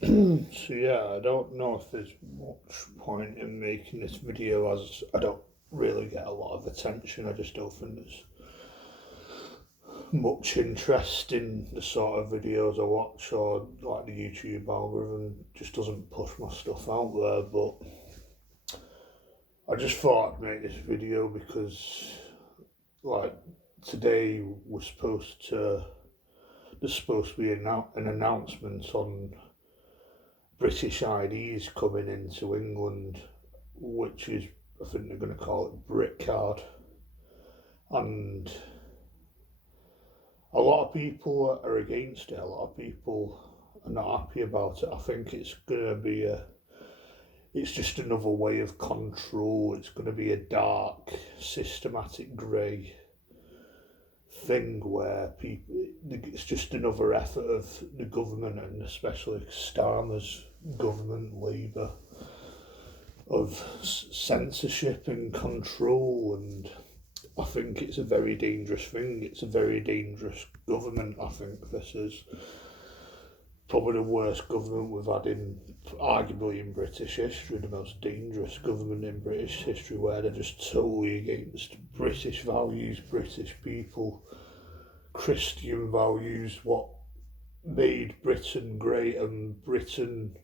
So yeah, I don't know if there's much point in making this video as I don't really get a lot of attention. I just don't think there's much interest in the sort of videos I watch, or like the YouTube algorithm just doesn't push my stuff out there. But I just thought I'd make this video because like today was supposed to there's supposed to be an announcement on British IDs coming into England, which is, I think they're going to call it Brit Card. And a lot of people are against it, a lot of people are not happy about it. I think it's going to be it's just another way of control. It's going to be a dark, systematic grey thing where it's just another effort of the government, and especially Starmer's government, Labour, of censorship and control. And I think it's a very dangerous thing. It's a very dangerous government. I think this is probably the worst government we've had in, arguably, in British history, the most dangerous government in British history, where they're just totally against British values, British people, Christian values, what made Britain great, and Britain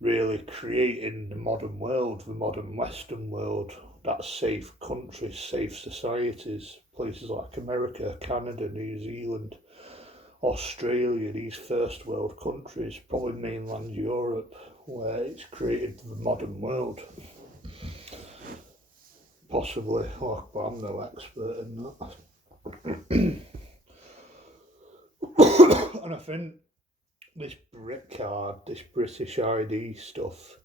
really creating the modern world, the modern Western world, that safe countries, safe societies, places like America, Canada, New Zealand, Australia, these first world countries, probably mainland Europe, where it's created the modern world. Possibly, but I'm no expert in that. And I think this Brit card, this British ID stuff,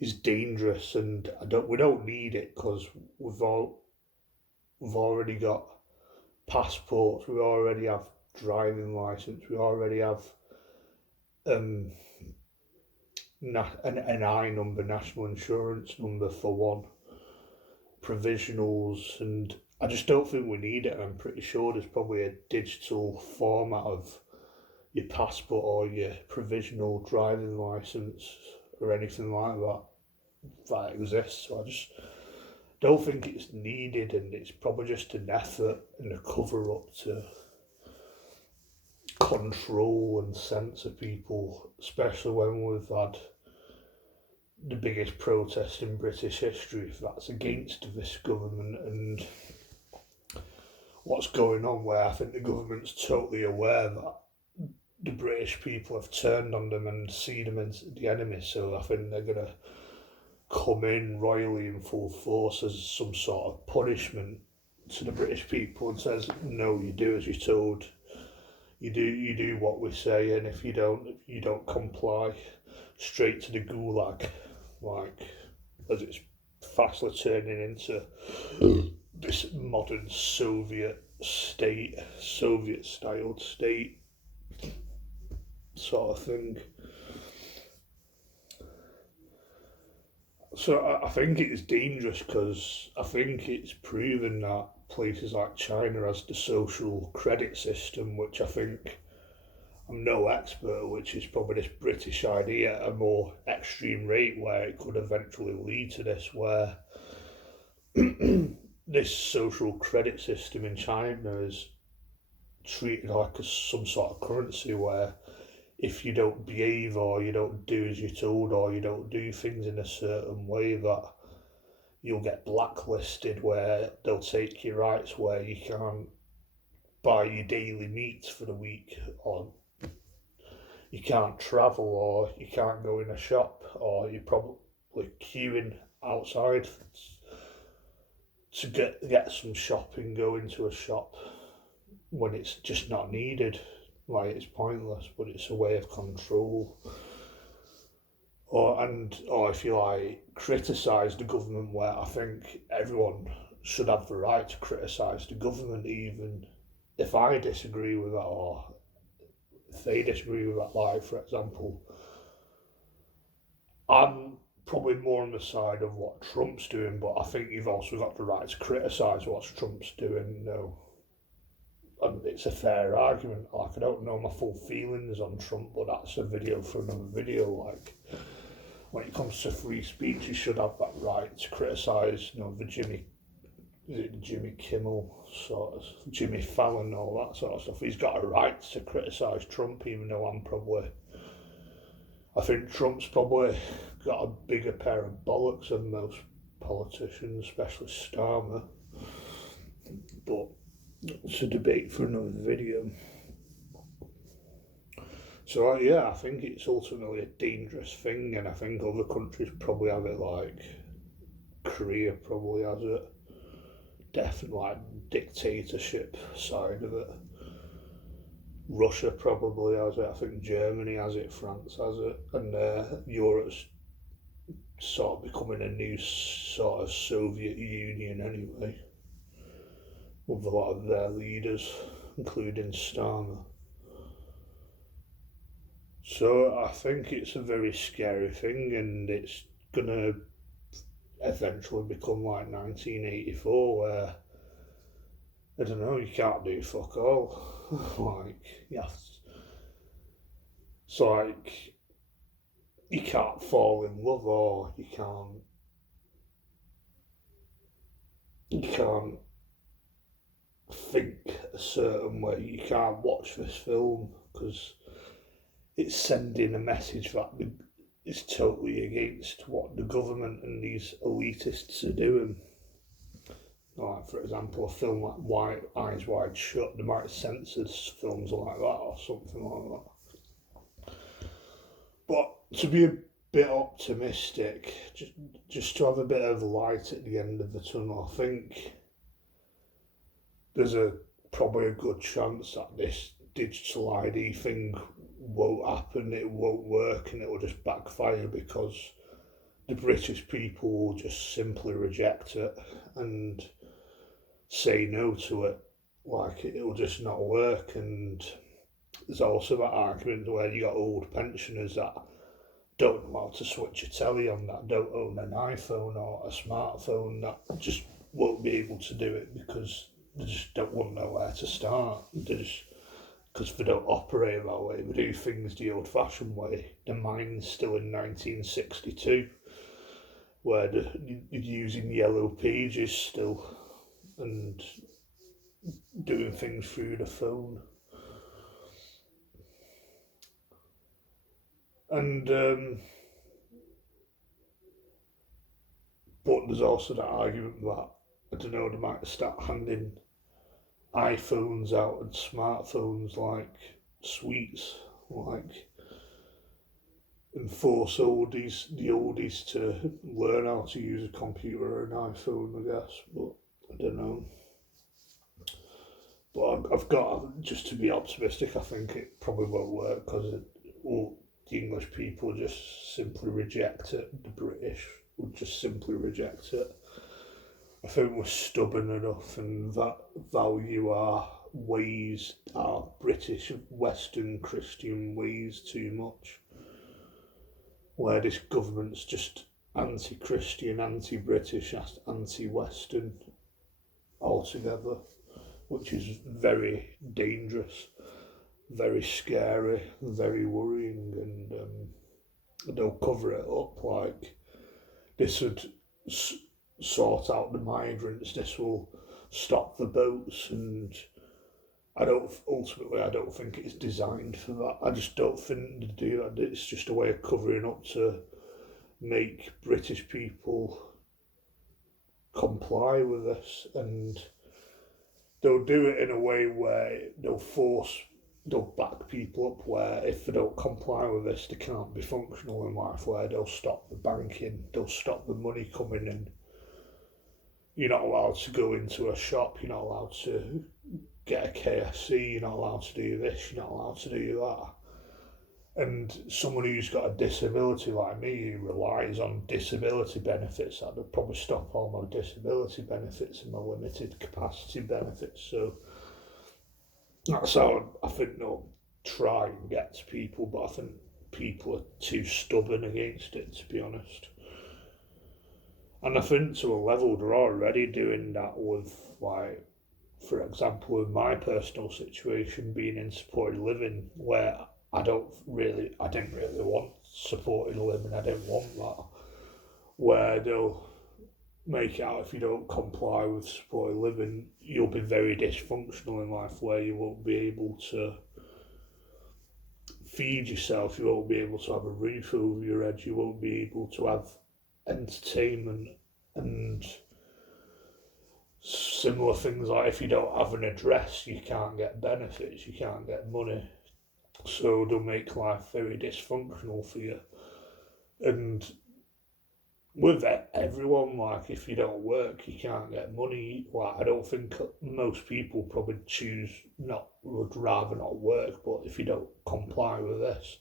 is dangerous, and we don't need it because we've already got passports, we already have driving license, we already have um an I number, national insurance number for one, provisionals, and I just don't think we need it. And I'm pretty sure there's probably a digital format of your passport or your provisional driving license or anything like that exists. So I just don't think it's needed, and it's probably just an effort and a cover up to control and censor people, especially when we've had the biggest protest in British history that's against this government and what's going on, where I think the government's totally aware that the British people have turned on them and see them as the enemy. So I think they're going to come in royally in full force as some sort of punishment to the British people and says, no, you do as you're told. You do what we say, and if you don't comply, straight to the gulag, like, as it's fastly turning into this modern Soviet state, Soviet styled state sort of thing. So I think it's dangerous because I think it's proven that places like China has the social credit system, which I think, I'm no expert, which is probably this British idea at a more extreme rate, where it could eventually lead to this, where this social credit system in China is treated like some sort of currency, where if you don't behave or you don't do as you're told or you don't do things in a certain way, that you'll get blacklisted, where they'll take your rights, where you can't buy your daily meat for the week, or you can't travel, or you can't go in a shop, or you're probably queuing outside to get some shopping, go into a shop when it's just not needed. Like, it's pointless, but it's a way of control. Or if you like, criticise the government, where I think everyone should have the right to criticise the government, even if I disagree with that, or if they disagree with that. Like, for example, I'm probably more on the side of what Trump's doing, but I think you've also got the right to criticise what Trump's doing. No, and it's a fair argument. Like, I don't know my full feelings on Trump, but that's a video for another video. Like, when it comes to free speech, you should have that right to criticise, the Jimmy Kimmel sort of, Jimmy Fallon, all that sort of stuff. He's got a right to criticise Trump, even though I think Trump's probably got a bigger pair of bollocks than most politicians, especially Starmer. But it's a debate for another video. So I think it's ultimately a dangerous thing, and I think other countries probably have it, like Korea probably has it. Definitely like dictatorship side of it. Russia probably has it. I think Germany has it. France has it, and Europe's sort of becoming a new sort of Soviet Union anyway, with a lot of their leaders, including Starmer. So I think it's a very scary thing, and it's gonna eventually become like 1984, where I don't know, you can't do fuck all. Like, it's like you can't fall in love, or you can't think a certain way. You can't watch this film because it's sending a message that is totally against what the government and these elitists are doing. Like, for example, a film like Eyes Wide Shut, they might censor films like that or something like that. But to be a bit optimistic, just to have a bit of light at the end of the tunnel, I think there's probably a good chance that this digital ID thing won't happen, it won't work, and it will just backfire because the British people will just simply reject it and say no to it. Like, it'll just not work. And there's also that argument where you got old pensioners that don't know how to switch a telly on, that don't own an iPhone or a smartphone, that just won't be able to do it because they just won't know where to start. Because they don't operate that way, they do things the old-fashioned way. The mine's still in 1962, where they're using yellow pages still and doing things through the phone. And but there's also that argument that, I don't know, they might start handing iPhones out and smartphones like sweets, like, and force the oldies to learn how to use a computer or an iPhone, I guess. But I don't know. But I've got, just to be optimistic, I think it probably won't work because the English people just simply reject it. The British would just simply reject it. I think we're stubborn enough and that value our ways, our British Western Christian ways too much. Where this government's just anti-Christian, anti-British, anti-Western altogether, which is very dangerous, very scary, very worrying, and they'll cover it up like this would sort out the migrants, this will stop the boats, and I don't think it's designed for that. I just don't think they do that. It's just a way of covering up to make British people comply with this, and they'll do it in a way where they'll back people up, where if they don't comply with this, they can't be functional in life, where they'll stop the banking, they'll stop the money coming in. You're not allowed to go into a shop, you're not allowed to get a KFC, you're not allowed to do this, you're not allowed to do that. And someone who's got a disability like me, who relies on disability benefits, that would probably stop all my disability benefits and my limited capacity benefits. So that's how I think they'll try and get to people, but I think people are too stubborn against it, to be honest. And I think to a level they're already doing that with, like, for example, in my personal situation, being in supported living, where I didn't really want supported living, I didn't want that, where they'll make it out if you don't comply with supported living, you'll be very dysfunctional in life, where you won't be able to feed yourself, you won't be able to have a roof over your head, you won't be able to have entertainment and similar things. Like if you don't have an address, you can't get benefits, you can't get money, so they'll make life very dysfunctional for you. And with everyone, like if you don't work, you can't get money. Like I don't think most people probably would rather not work, but if you don't comply with this,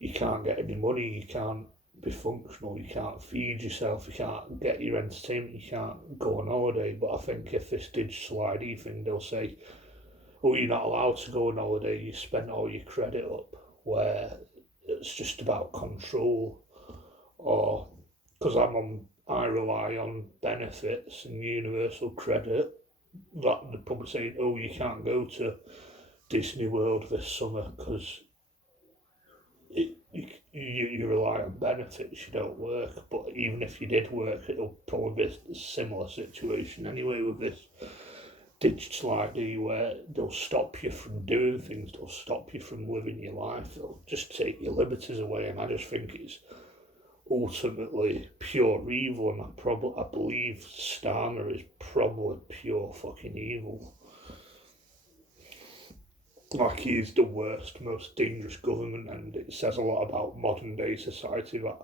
you can't get any money, you can't be functional, you can't feed yourself, you can't get your entertainment, you can't go on holiday. But I think if this digital ID thing, they'll say, oh, you're not allowed to go on holiday, you spent all your credit up, where it's just about control. Or because I rely on benefits and universal credit, that they're probably saying, oh, you can't go to Disney World this summer because you rely on benefits, you don't work. But even if you did work, it'll probably be a similar situation anyway with this digital ID, where they'll stop you from doing things, they'll stop you from living your life, they'll just take your liberties away. And I just think it's ultimately pure evil, and I believe Starmer is probably pure fucking evil. Like, he is the worst, most dangerous government, and it says a lot about modern day society that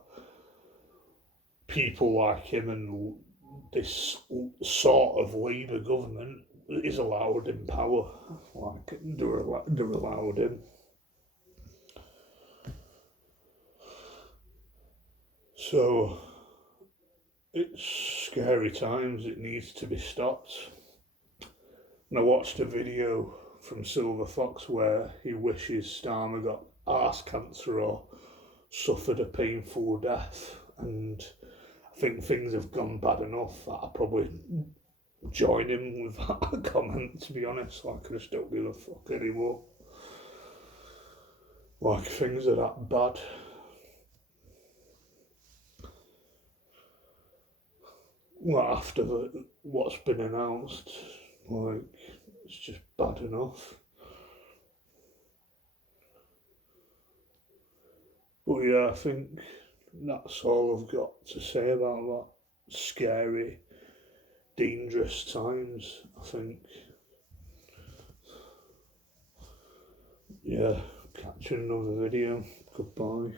people like him and this sort of Labour government is allowed in power. Like, they're allowed in. So it's scary times, it needs to be stopped. And I watched a video from Silver Fox where he wishes Starmer got arse cancer or suffered a painful death, and I think things have gone bad enough that I probably join him with that comment, to be honest. Like, I just don't give a fuck anymore. Like, things are that bad. Well, after what's been announced, like, it's just bad enough. But yeah, I think that's all I've got to say about that. Scary, dangerous times, I think. Yeah, catch you in another video. Goodbye.